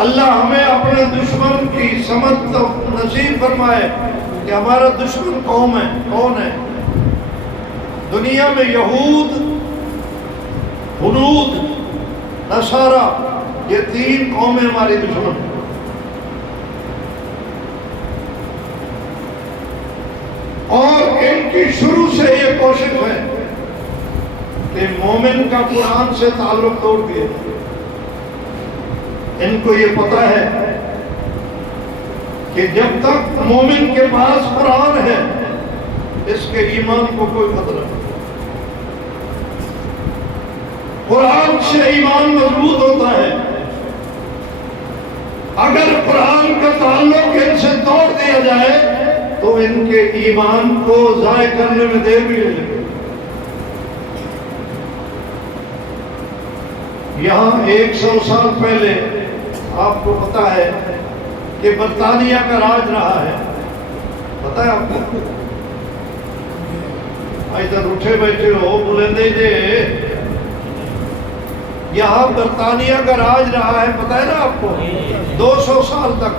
اللہ ہمیں اپنے دشمن کی سمجھ نصیب فرمائے کہ ہمارا دشمن کون ہے؟ دنیا میں یہود، ہنود، نصارہ، یہ تین قومیں ہماری دشمن ہیں۔ اور ان کی شروع سے یہ کوشش ہے کہ مومن کا قرآن سے تعلق توڑ دیا۔ ان کو یہ پتہ ہے کہ جب تک مومن کے پاس قرآن ہے اس کے ایمان کو کوئی خطرہ نہیں۔ قرآن سے ایمان مضبوط ہوتا ہے۔ اگر قرآن کا تعلق ان سے توڑ دیا جائے تو ان کے ایمان کو ضائع کرنے میں دیر بھی نہیں لگے۔ یہاں 100 سال پہلے آپ کو پتا ہے کہ برطانیہ کا راج رہا ہے، پتا ہے آپ کو؟ ادھر اٹھے بیٹھے ہو بلندے جے، یہاں برطانیہ کا راج رہا ہے، پتا ہے نا آپ کو؟ 200 سال تک۔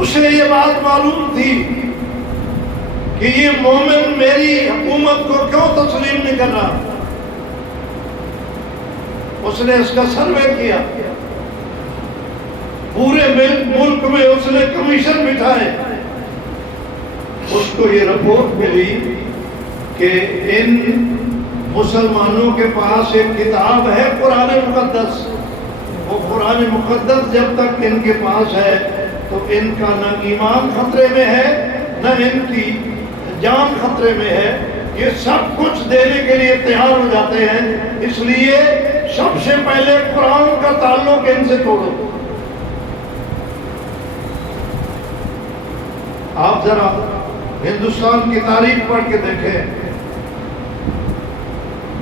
اسے یہ بات معلوم تھی کہ یہ مومن میری حکومت کو کیوں تسلیم نہیں کر رہا۔ اس نے اس کا سروے کیا، پورے ملک میں اس نے کمیشن بٹھائے۔ اس کو یہ رپورٹ ملی کہ ان مسلمانوں کے پاس ایک کتاب ہے قرآن مقدس، وہ قرآن مقدس جب تک ان کے پاس ہے تو ان کا نہ ایمان خطرے میں ہے نہ ان کی جان خطرے میں ہے، یہ سب کچھ دینے کے لیے تیار ہو جاتے ہیں۔ اس لیے سب سے پہلے قرآن کا تعلق ان سے توڑو۔ آپ ذرا ہندوستان کی تاریخ پڑھ کے دیکھیں،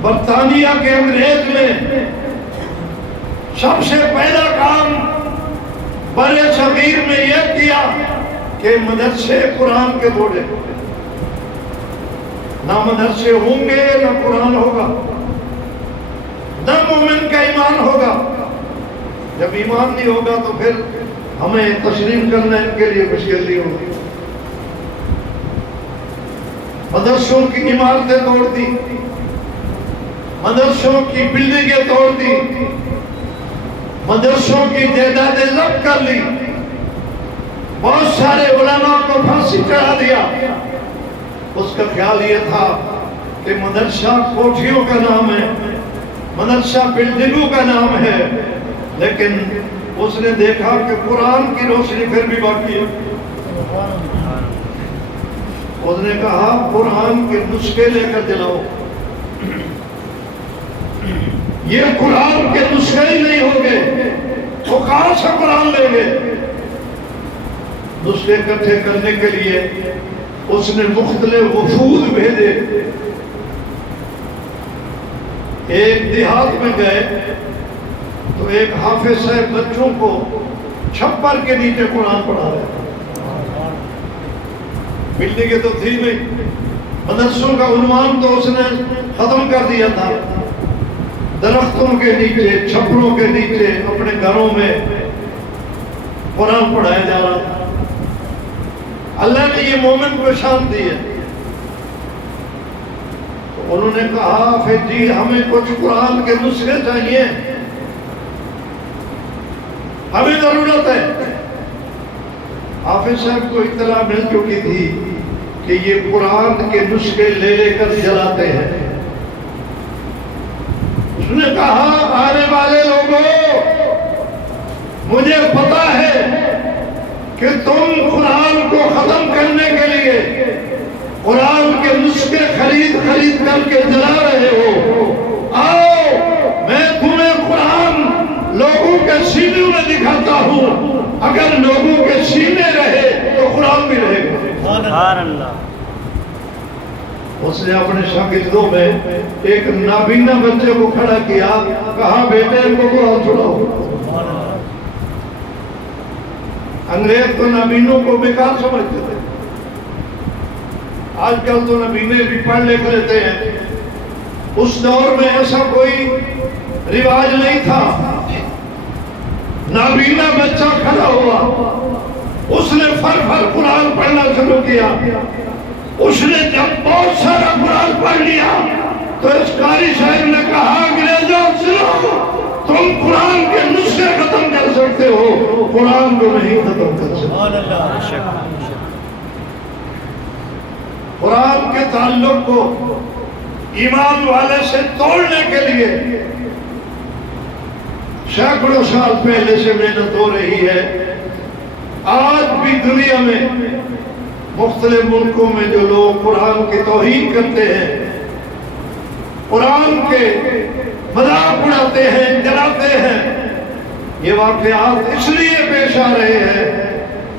برطانیہ کے انگریز نے سب سے پہلا کام برے صغیر میں یہ کیا کہ مدرسے قرآن کے توڑے۔ نہ مدرسے ہوں گے نہ قرآن ہوگا، نہ مومن کا ایمان ہوگا۔ جب ایمان نہیں ہوگا تو پھر ہمیں تسلیم کرنا ان کے لیے مشکل نہیں ہوگی۔ مدرسوں کی عمارتیں توڑ دی، مدرسوں کی بلڈنگیں توڑ دی، مدرسوں کی جائیدادیں ضبط کر لی، بہت سارے علماء کو پھانسی چڑھا دیا۔ اس کا خیال یہ تھا کہ مدرسہ کوٹھیوں کا نام ہے، مدرسہ بلڈنگوں کا نام ہے، لیکن اس نے دیکھا کہ قرآن کی روشنی پھر بھی باقی ہے۔ اس نے کہا قرآن کے نسخے لے کر دلاؤ۔ یہ قرآن کے نسخے ہی نہیں ہوں گے تو کہاں سے قرآن لیں گے؟ نسخے اکٹھے کرنے کے لیے اس نے مختلف وفود بھیجے۔ ایک دیہات میں گئے تو ایک حافظ صاحب بچوں کو چھپر کے نیچے قرآن پڑھا رہے تھے۔ بلڈنگیں تو تھی نہیں، مدرسوں کا عنوان تو اس نے ختم کر دیا تھا۔ درختوں کے نیچے، چھپروں کے نیچے اپنے گھروں میں قرآن پڑھایا جا رہا تھا۔ اللہ نے یہ مومن کو شان دی ہے۔ تو انہوں نے کہا پھر جی ہمیں کچھ قرآن کے نسخے چاہیے، ہمیں ضرورت ہے۔ حافظ صاحب کو اطلاع مل چکی تھی کہ یہ قرآن کے نسخے لے لے کر جلاتے ہیں۔ اس نے کہا آنے والے لوگوں، مجھے پتا ہے کہ تم قرآن کو ختم کرنے کے لیے قرآن کے نسخے خرید کر کے جلا رہے ہو۔ آؤ میں تمہیں قرآن لوگوں کے سینے میں دکھاتا ہوں، اگر لوگوں کے سینے رہے تو قرآن بھی رہے گا۔ سبحان اللہ۔ اس نے اپنے شاگردوں میں ایک نابینا بچے کو کھڑا کیا، کہا بیٹے ان کو قرآن چھڑاؤ۔ انگریز تو نابینوں کو بیکار سمجھتے تھے، آج کل تو نابینے بھی پڑھ لکھ لیتے ہیں۔ اس دور میں ایسا کوئی رواج نہیں تھا نابینا بچہ کھڑا ہوا، اس نے فر قرآن پڑھنا شروع کیا۔ اس نے جب بہت سارا قرآن پڑھ لیا تو اس قاری صاحب نے کہا انگریزوں سنو، تم قرآن کے نسخے ختم کر سکتے ہو، قرآن کو نہیں ختم کر سکتے۔ قرآن کے تعلق کو ایمان والے سے توڑنے کے لیے سینکڑوں سال پہلے سے محنت ہو رہی ہے۔ آج بھی دنیا میں مختلف ملکوں میں جو لوگ قرآن کی توہین کرتے ہیں، قرآن کے مذاق اڑاتے ہیں، جلاتے ہیں، یہ واقعات اس لیے پیش آ رہے ہیں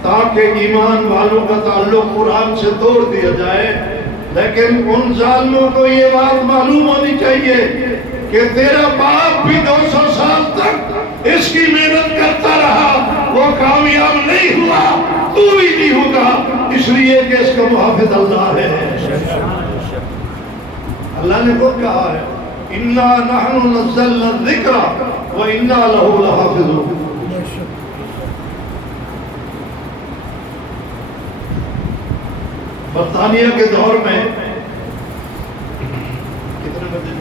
تاکہ ایمان والوں کا تعلق قرآن سے توڑ دیا جائے۔ لیکن ان ظالموں کو یہ بات معلوم ہونی چاہیے کہ تیرا باپ بھی 200 سال تک اس کی محنت کرتا رہا، وہ کامیاب نہیں ہوا، تو بھی نہیں ہوگا، اس لیے کہ اس کا محافظ اللہ ہے۔ اللہ نے خود کہا ہے اِنَّا نَحْنُ نَزَّلْنَا الذِّكْرَ وَإِنَّا لَهُ لَحَافِظُونَ۔ برطانیہ کے دور میں کتنے بجے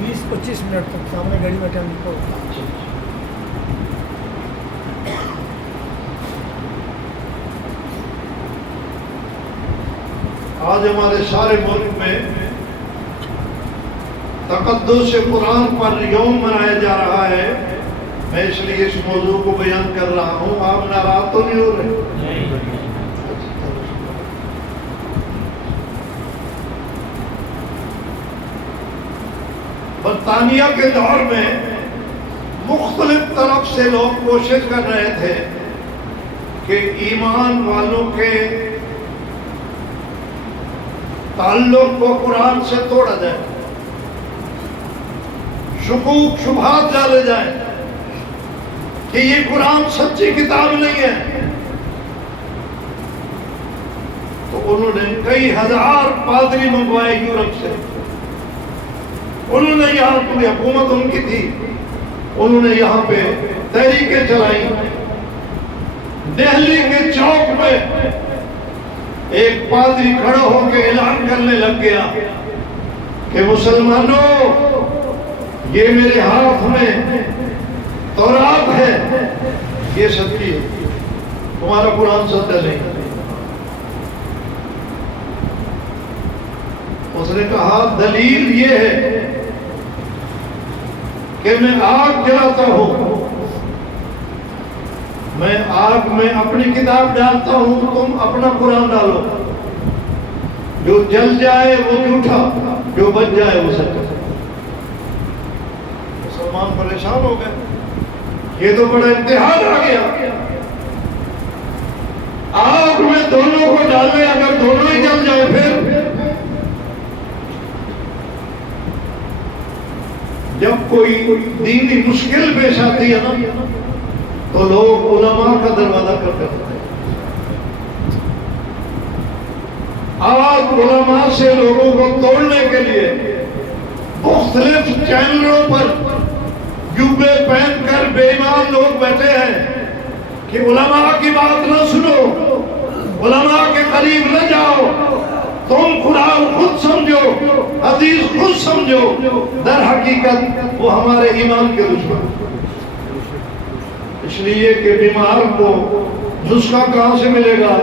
20-25 منٹ تک سامنے گاڑی میں ٹائم لکھا ہوتا ہے۔ آج ہمارے سارے ملک میں تقدس قرآن پر یوم منایا جا رہا ہے۔ میں اس لیے اس موضوع کو بیان کر رہا ہوں، آپ ناراض تو نہیں ہو رہے؟ برطانیہ کے دور میں مختلف طرف سے لوگ کوشش کر رہے تھے کہ ایمان والوں کے تعلق کو قرآن سے توڑا جائے، شکوک شبہات ڈالے جائیں کہ یہ قرآن سچی کتاب نہیں ہے۔ تو انہوں نے کئی ہزار پادری منگوائے یورپ سے، انہوں نے یہاں پوری حکومت ان کی تھی، انہوں نے یہاں پہ تحریکیں چلائی۔ دہلی کے چوک پہ ایک پادری کھڑا ہو کے اعلان کرنے لگ گیا کہ مسلمانوں، یہ میرے ہاتھ میں تورات ہے، یہ سچی ہے، تمہارا قرآن سچا نہیں۔ اس نے کہا دلیل یہ ہے کہ میں آگ جلاتا ہوں، میں آگ میں اپنی کتاب ڈالتا ہوں، تم اپنا قرآن ڈالو، جو جل جائے وہ جھوٹا، جو بچ جائے وہ سچا۔ مسلمان پریشان ہو گئے، یہ تو بڑا امتحان آ گیا، آگ میں دونوں کو ڈالے، اگر دونوں ہی جل جائے پھر جب کوئی دینی مشکل پیش آتی ہے نا تو لوگ علماء کا دروازہ کرتے ہیں۔ آج علماء سے لوگوں کو توڑنے کے لیے مختلف چینلوں پر جوبے پہن کر بے ایمان لوگ بیٹھے ہیں کہ علماء کی بات نہ سنو، علماء کے قریب نہ جاؤ، تم قرآن خود سمجھو، حدیث خود سمجھو، در حقیقت وہ ہمارے ایمان کے دشمن۔ اس لیے کہ بیمار کو نسخہ کہاں سے ملے گا؟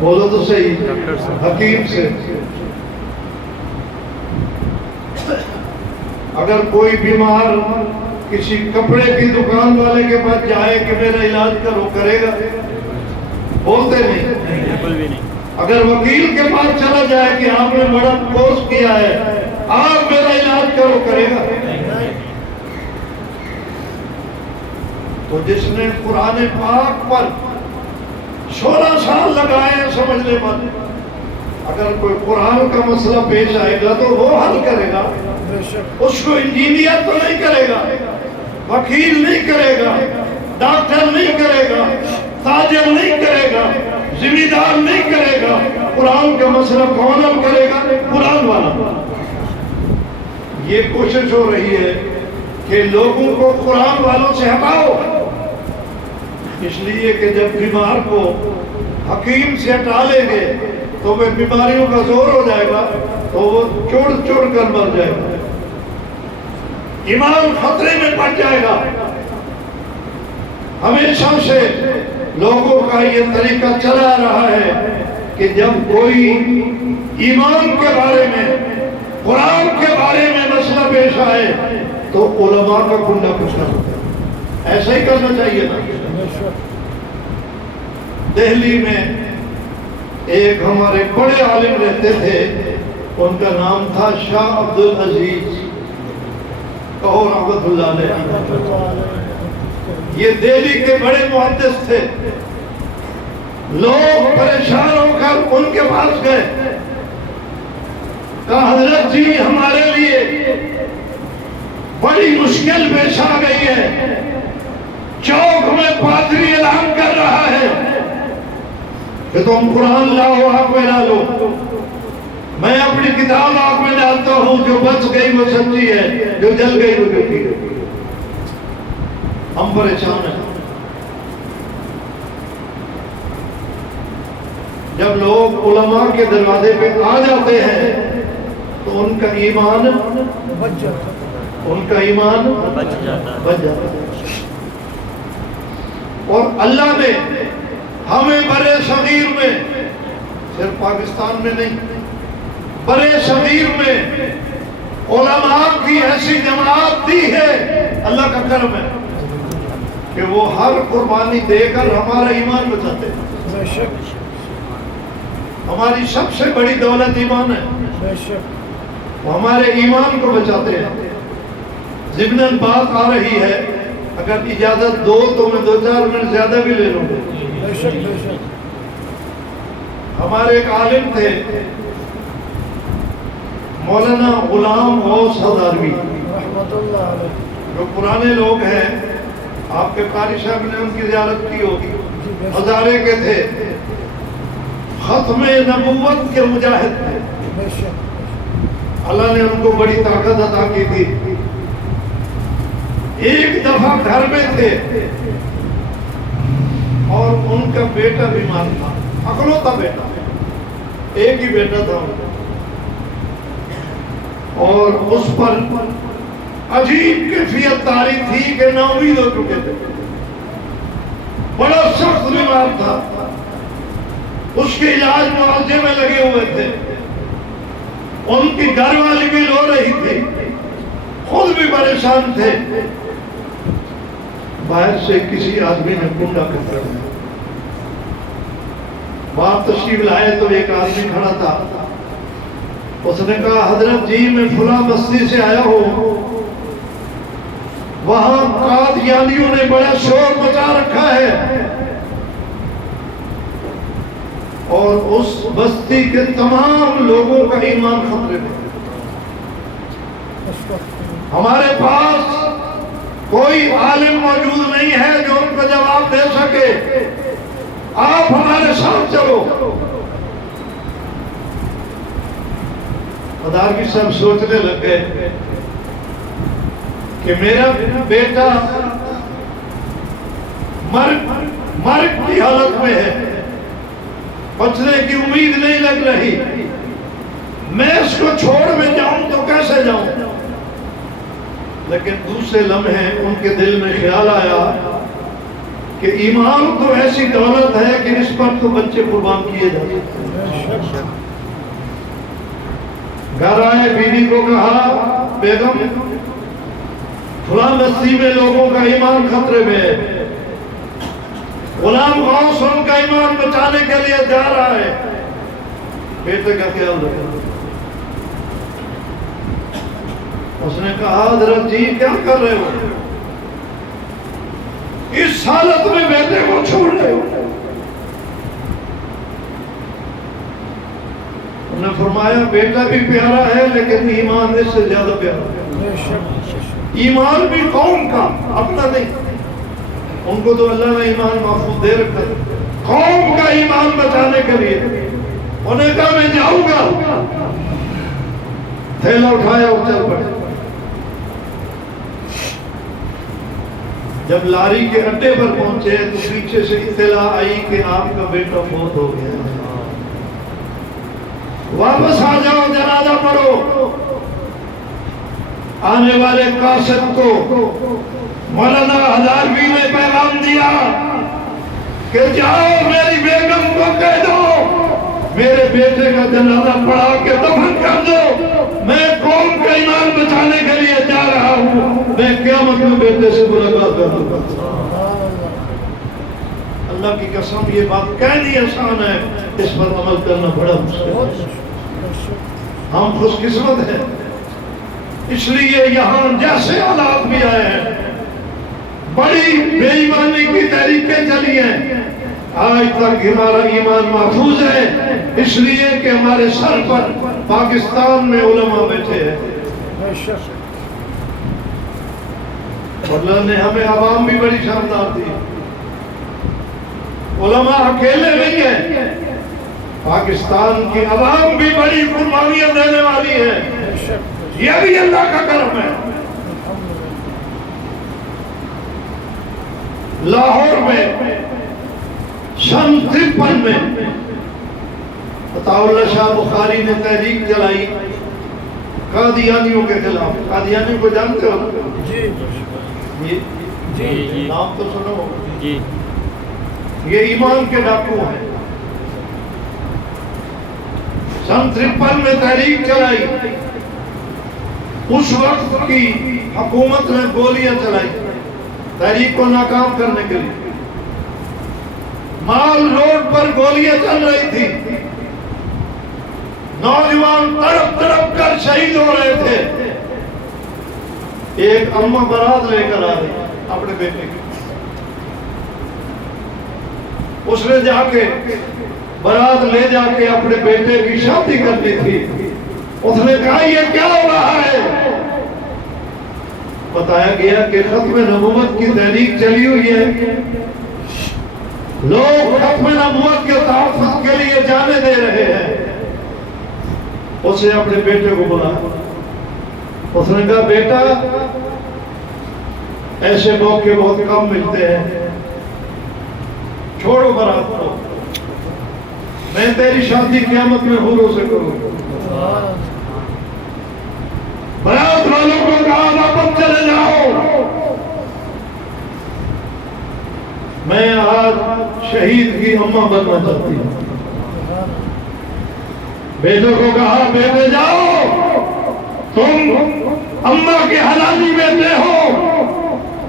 بولو تو صحیح، حکیم سے۔ اگر کوئی بیمار کسی کپڑے کی دکان والے کے پاس جائے کہ میرا علاج کرو، کرے گا؟ بولتے نہیں۔ اگر وکیل کے پاس چلا جائے کہ آپ نے بڑا کورس کیا ہے، آپ میرا علاج کرو، کرے گا؟ تو جس نے قرآن پاک پر 16 سال لگائے ہیں سمجھنے پر، اگر کوئی قرآن کا مسئلہ پیش آئے گا تو وہ حل کرے گا، اس کو انجینئر تو نہیں کرے گا، وکیل نہیں کرے گا، ڈاکٹر نہیں کرے گا، تاجر نہیں کرے گا، ذمہ دار نہیں کرے گا۔ قرآن کا مسئلہ کون حل کرے گا؟ قرآن والا۔ یہ کوشش ہو رہی ہے کہ لوگوں کو قرآن والوں سے ہٹاؤ، اس لیے کہ جب بیمار کو حکیم سے ہٹا لیں گے تو وہ بیماریوں کا زور ہو جائے گا تو وہ چڑ چڑ کر مر جائے گا، ایمان خطرے میں پڑ جائے گا۔ ہمیشہ سے لوگوں کا یہ طریقہ چلا رہا ہے کہ جب کوئی ایمان کے بارے میں، قرآن کے بارے میں مسئلہ پیش آئے تو علماء کا کنڈا کچلا ہوتا ہے۔ ایسا ہی کرنا چاہیے نا۔ دہلی میں ایک ہمارے بڑے عالم رہتے تھے، ان کا نام تھا شاہ عبدالعزیز، کہو رحمت اللہ علیہ۔ یہ دہلی کے بڑے محدث تھے۔ لوگ پریشان ہو کر ان کے پاس گئے، کہا حضرت جی ہمارے لیے بڑی مشکل پیش آ گئی ہے، چوک میں پادری اعلان کر رہا ہے کہ تم قرآن لاؤ، آگ میں ڈالو۔ میں اپنی کتاب آگ میں ڈالتا ہوں، جو بچ گئی وہ سچی ہے، جو جل گئی وہ جھوٹی ہے۔ ہم پریشان ہیں۔ جب لوگ علماء کے دروازے پہ آ جاتے ہیں تو ان کا ایمان بچ جاتا ہے، ان کا ایمان بچ جاتا ہے۔ اور اللہ نے ہمیں برے صغیر میں، صرف پاکستان میں نہیں، برے صغیر میں علماء کی ایسی جماعت دی ہے، اللہ کا کرم ہے کہ وہ ہر قربانی دے کر ہمارا ایمان بچاتے ہیں۔ ہماری سب سے بڑی دولت ایمان ہے، وہ ہمارے ایمان کو بچاتے ہیں۔ ضمناً بات آ رہی ہے، اگر اجازت دو تو میں 2-4 منٹ زیادہ بھی لے لوں گا۔ ہمارے ایک عالم تھے مولانا غلام غوث ہزاروی، جو پرانے لوگ ہیں، آپ کے قاری صاحب نے ان کی زیارت کی ہوگی، ہزارے کے تھے، ختم نبوت کے مجاہد تھے۔ اللہ نے ان کو بڑی طاقت عطا کی تھی۔ ایک دفعہ گھر میں تھے اور ان کا بیٹا بیمار تھا، اکلوتا بیٹا، ایک ہی بیٹا تھا ان کا، اور اس پر عجیب کیفیت طاری تھی کہ نا امید ہو چکے تھے، بڑا سخت بیمار تھا، اس کے علاج معالجے میں لگے ہوئے تھے، ان کی گھر والی بھی رو رہی تھی، خود بھی پریشان تھے۔ باہر سے کسی آدمی نے کنڈا کھٹا دیا، باپ تشریف لائے تو ایک آدمی کھڑا تھا، اس نے کہا حضرت جی میں فلاں بستی سے آیا ہوں، وہاں قادیانیوں نے بڑا شور مچا رکھا ہے اور اس بستی کے تمام لوگوں کا ایمان خطرے میں۔ ہمارے پاس کوئی عالم موجود نہیں ہے جو ان کو جواب دے سکے، آپ ہمارے ساتھ چلو۔ مدارکی صاحب سوچنے لگ گئے کہ میرا بیٹا مرگ کی حالت میں ہے، بچنے کی امید نہیں لگ رہی، میں اس کو چھوڑ میں جاؤں تو کیسے جاؤں؟ لیکن دوسرے لمحے ان کے دل میں خیال آیا کہ ایمان تو ایسی دولت ہے کہ اس پر تو بچے قربان کیے جاتے ہیں۔ گھر آئے، بیوی کو کہا بیگم فلاں بستی میں لوگوں کا ایمان خطرے میں ہے، غلام غوث ان کا ایمان بچانے کے لیے جا رہا ہے، بیٹے کا خیال رکھا۔ اس نے کہا حضرت جی کیا کر رہے ہو، اس حالت میں بیٹے کو چھوڑ رہے ہو؟ انہوں نے فرمایا بیٹا بھی پیارا ہے لیکن ایمان اس سے زیادہ پیارا ہے۔ ایمان بھی قوم کا، اپنا نہیں، ان کو تو اللہ نے ایمان محفوظ دے رکھا ہے، قوم کا ایمان بچانے کے لیے انہیں کہا میں جاؤں گا، تھیلا اٹھایا اور چل پڑے۔ جب لاری کے اڈے پر پہنچے تو پیچھے سے اطلاع آئی کہ آپ کا بیٹا فوت ہو گیا، واپس آ جاؤ، جنازہ پڑھو۔ آنے والے قاصد کو مولانا ہزاروی نے پیغام دیا کہ جاؤ میری بیگم کو کہہ دو میرے بیٹے کا جنازہ پڑھا کے دفن کر دو، میں قوم کا ایمان بچانے کے لیے جا رہا ہوں، میں قیامت میں بیٹے سے ملاقات کروں گا۔ اللہ کی قسم یہ بات کہنی آسان ہے، اس پر عمل کرنا بڑا مشکل ہے۔ ہم خوش قسمت ہیں، اس لیے یہاں جیسے حالات بھی آئے ہیں، بڑی بے ایمانی کی تحریکیں چلی ہیں، آج تک ہمارا ایمان محفوظ ہے، اس لیے کہ ہمارے سر پر پاکستان میں علماء بیٹھے ہیں۔ اللہ نے ہمیں عوام بھی بڑی شاندار دی، علماء اکیلے نہیں ہیں، پاکستان کی عوام بھی بڑی قربانیاں دینے والی ہے، یہ بھی اللہ کا کرم ہے۔ لاہور میں سن 53 میں عطا اللہ شاہ بخاری نے تحریک چلائی قادیانیوں کے خلاف۔ قادیانیوں کو جانتے ہو؟ جی نام تو سنو جی، یہ ایمان کے ڈاکو ہیں۔ سن 53 میں تحریک چلائی، اس وقت کی حکومت نے گولیاں چلائی تحریک کو ناکام کرنے کے لیے، مال روڈ پر گولیاں چل رہی تھی، نوجوان تڑپ تڑپ کر شہید ہو رہے تھے۔ ایک اماں بارات لے کر آ رہی اپنے بیٹے کی، اس نے جا کے بارات لے جا کے اپنے بیٹے کی شادی کرنی تھی۔ اس نے کہا یہ کیا ہو رہا ہے؟ بتایا گیا کہ ختم نبوت کی تحریک چلی ہوئی ہے، لوگ ختم نبوت کے تحفظ کے لیے جانے دے رہے ہیں۔ اسے اپنے بیٹے کو بلایا، اس نے کہا بیٹا ایسے موقع بہت کم ملتے ہیں، چھوڑو بارات کو، میں تیری شادی قیامت میں حوروں سے کروں۔ بارات والوں کو کہا واپس چلے جاؤ، میں آج شہید کی اماں بننا چاہتی ہوں۔ بیٹوں کو کہا بیٹے جاؤ، تم اماں کے حلالی بیٹے ہو،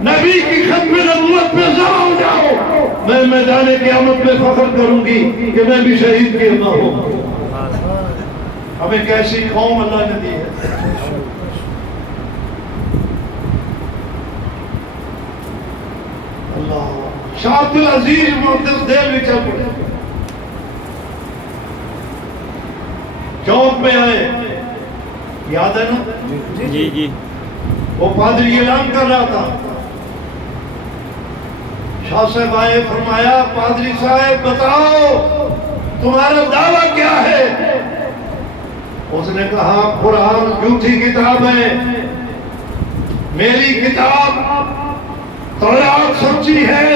نبی کی ختم نبوت پہ ذبح ہو جاؤ، میں میدان قیامت میں فخر کروں گی کہ میں بھی شہید کی اماں ہوں۔ ہمیں کیسی قوم اللہ نے دی ہے۔ شاہ عبد العزیز محدث دہلوی چل پڑے، چوک میں آئے، یاد ہے نا؟ جی جی، وہ پادری اعلان کر رہا تھا، شاہ صاحب آئے، فرمایا پادری صاحب بتاؤ تمہارا دعویٰ کیا ہے؟ اس نے کہا قرآن جھوٹی کتاب ہے، میری کتاب تورات سچی ہے،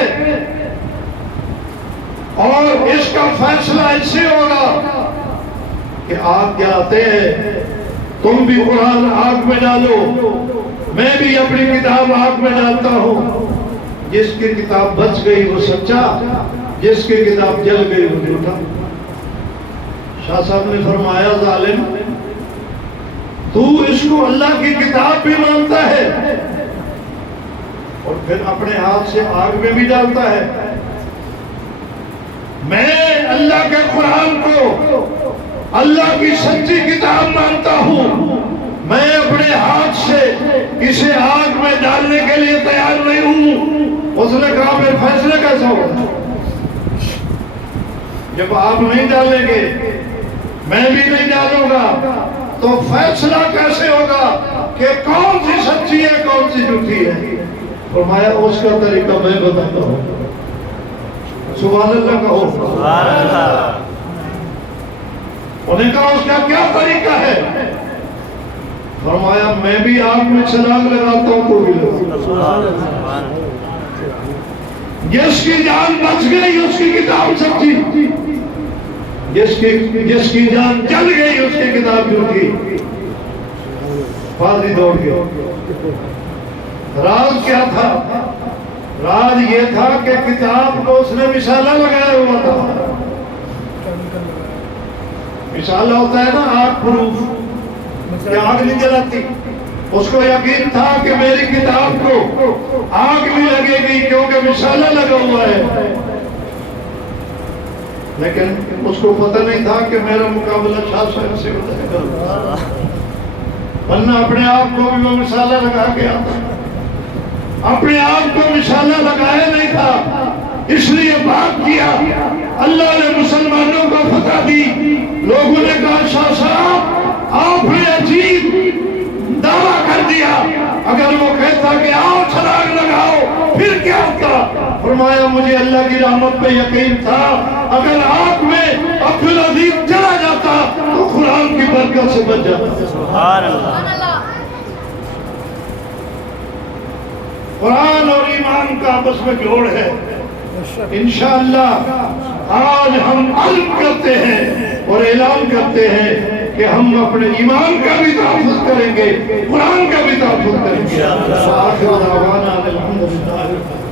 اور اس کا فیصلہ اس سے ہوگا کہ آگ جلاتے ہیں، تم بھی قرآن آگ میں ڈالو، میں بھی اپنی کتاب آگ میں ڈالتا ہوں، جس کی کتاب بچ گئی وہ سچا، جس کی کتاب جل گئی وہ جھوٹا۔ شاہ صاحب نے فرمایا ظالم، تو اس کو اللہ کی کتاب بھی مانتا ہے اور پھر اپنے ہاتھ سے آگ میں بھی ڈالتا ہے۔ میں اللہ کے قرآن کو اللہ کی سچی کتاب مانتا ہوں، میں اپنے ہاتھ سے اسے آگ میں ڈالنے کے لیے تیار نہیں ہوں۔ اس نے کہا پھر فیصلہ کیسا ہوگا؟ جب آپ نہیں ڈالیں گے میں بھی نہیں ڈالوں گا تو فیصلہ کیسے ہوگا کہ کون سی سچی ہے کون سی جھوٹی ہے؟ فرمایا اس کا طریقہ میں بتاتا ہوں۔ سبحان اللہ کہو۔ سبحان اللہ۔ انہیں کہا اس کا کیا طریقہ ہے؟ فرمایا میں بھی آگ میں چھلانگ لگاتا ہوں تو بھی لگاتا ہوں۔ جس کی جان بچ گئی اس کی کتاب سچی، جس کی جان چل گئی اس کی کتاب جھوٹی۔ فاضی دوڑ گیا۔ راز کیا تھا؟ راز یہ تھا کہ کتاب کو اس نے مشالہ لگایا ہوا تھا۔ مشالہ ہوتا ہے نا آگ پروف، کہ آگ نہیں جلاتی۔ اس کو یقین تھا کہ میری کتاب کو آگ بھی لگے گی کیونکہ مشالہ لگا ہوا ہے، لیکن اس کو پتہ نہیں تھا کہ میرا مقابلہ شاہ صاحب سے ہوتا ہے، ورنہ اپنے آپ کو بھی وہ مشالہ لگا کے آتا، اپنے آپ کو مشالہ لگایا نہیں تھا، اس لیے بات کیا۔ اللہ نے مسلمانوں کو فتح دی۔ لوگوں نے کہا شاہ صاحب آپ نے عجیب دعویٰ کر دیا، اگر وہ کہتا کہ آؤ چھلانگ لگاؤ پھر کیا ہوتا؟ فرمایا مجھے اللہ کی رحمت پہ یقین تھا، اگر آگ میں عبدالعزیز چلا جاتا تو قرآن کی برکت سے بچ جاتا۔ سبحان اللہ۔ قرآن اور ایمان کا آپس میں جوڑ ہے۔ انشاءاللہ آج ہم عزم کرتے ہیں اور اعلان کرتے ہیں کہ ہم اپنے ایمان کا بھی تحفظ کریں گے، قرآن کا بھی تحفظ کریں گے۔ آخر دعوانا الحمدللہ۔